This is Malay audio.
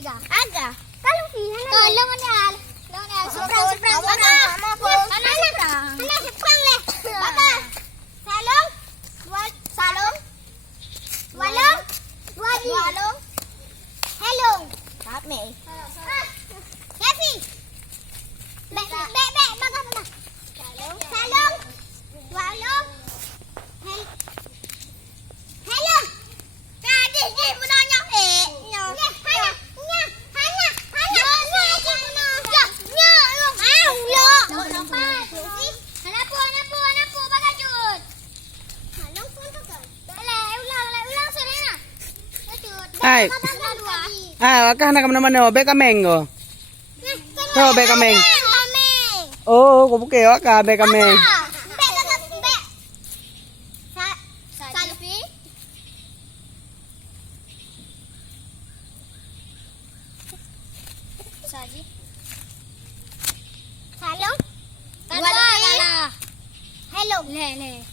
Tiga. Aga. Kalau sih. Kalau mana? Seberang. Mana seberang leh. Apa? Salong. Walong. Walong. Hello. Tap me. Happy. Bek. Baga. Salong. Walong. Hello. Tadi dia menanya Ai. Akah nak mana-mana be kameng go. Ho be kameng. Oh, ko buke akah be kameng. Hello. Le.